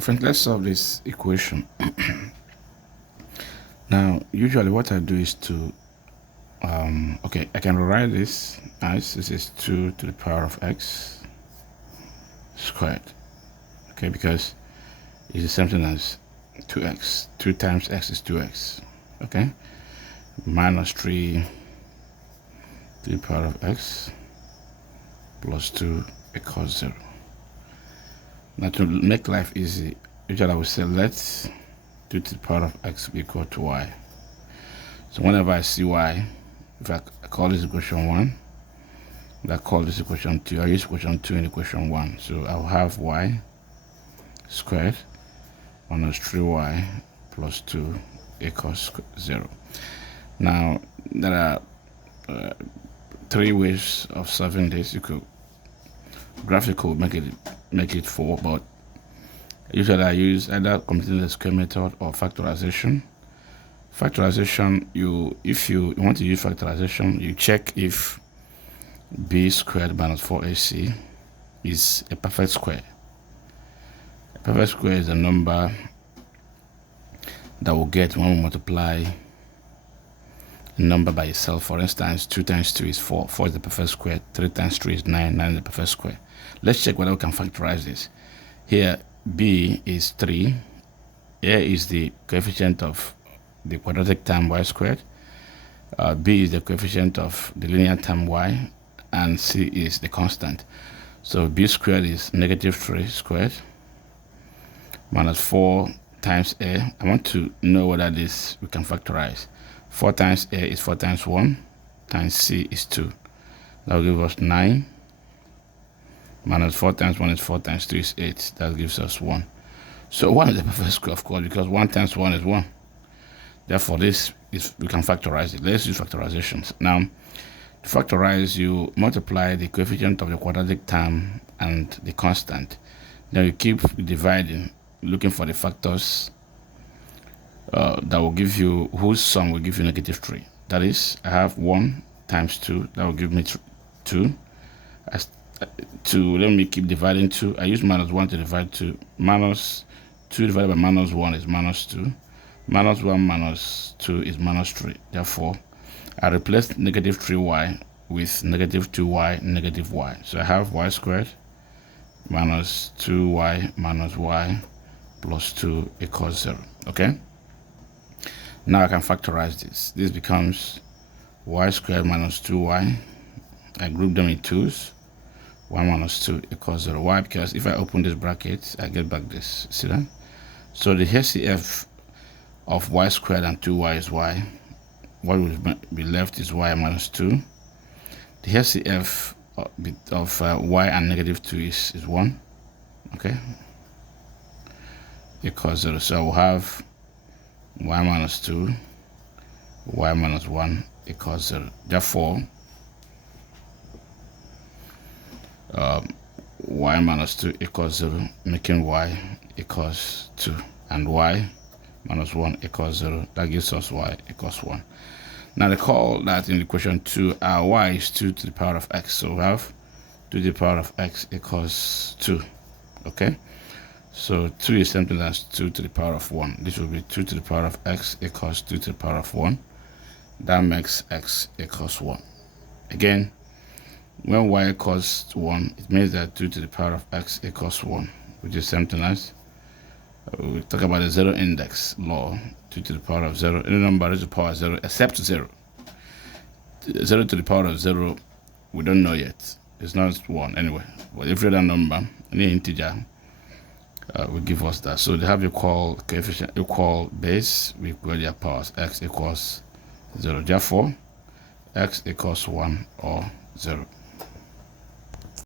Friends, let's solve this equation. Now, usually what I do is to, okay, I can rewrite this as this is 2 to the power of x squared, okay, because it's the same thing as 2x. 2 times x is 2x, okay, minus 3 to the power of x plus 2 equals 0. Now, to make life easy, usually I would say let's 2 to the power of x be equal to y. So whenever I see y, if I call this equation 1, if I call this equation 2, I use equation 2 in equation 1. So I'll have y squared minus 3y plus 2 equals 0. Now, there are 3 ways of solving this. You could graphical make it 4, but usually I use either completing the square method or factorization. Factorization, if you want to use factorization, you check if b squared minus 4ac is a perfect square. A perfect square is a number that will get when we multiply a number by itself. For instance, 2 times 2 is 4. 4 is the perfect square. 3 times 3 is 9. 9 is the perfect square. Let's check whether we can factorize this. Here, b is 3. A is the coefficient of the quadratic term y squared. B is the coefficient of the linear term y. And c is the constant. So b squared is negative 3 squared minus 4 times a. I want to know whether this we can factorize. 4 times a is 4 times 1 times c is 2. That will give us 9. Minus 4 times 1 is 4 times 2 is 8. That gives us 1. So 1 is the perfect square, of course, because 1 times 1 is 1. Therefore, this is we can factorize it. Let's use factorizations. Now, to factorize, you multiply the coefficient of the quadratic term and the constant. Then you keep dividing, looking for the factors that will give you, whose sum will give you negative 3. That is, I have 1 times 2. That will give me 2. As 2, let me keep dividing 2. I use minus 1 to divide 2. Minus 2 divided by minus 1 is minus 2. Minus 1 minus 2 is minus 3. Therefore, I replace negative 3y with negative 2y, negative y. So I have y squared minus 2y minus y plus 2 equals 0. Okay? Now I can factorize this. This becomes y squared minus 2y. I group them in 2's. 1 minus 2 equals 0. Why? Because if I open this bracket, I get back this. See that? So the HCF of y squared and 2y is y. What will be left is y minus 2. The HCF of y and negative 2 is 1. Okay? Equals 0. So I will have y minus 2, y minus 1 equals 0. Therefore, y minus 2 equals 0, making y equals 2, and y minus 1 equals 0. That gives us y equals 1. Now recall that in equation 2, our y is 2 to the power of x. So we have 2 to the power of x equals 2. Okay? So 2 is something that's 2 to the power of 1. This will be 2 to the power of x equals 2 to the power of 1. That makes x equals 1. Again, when y equals 1, it means that 2 to the power of x equals 1, which is something as we talk about the zero index law. 2 to the power of 0. Any number is the power of 0 except 0. 0 to the power of 0, we don't know yet. It's not 1 anyway. But every other number, any integer, will give us that. So they have equal coefficient, equal base with equal their powers. X equals 0. Therefore, x equals 1 or 0.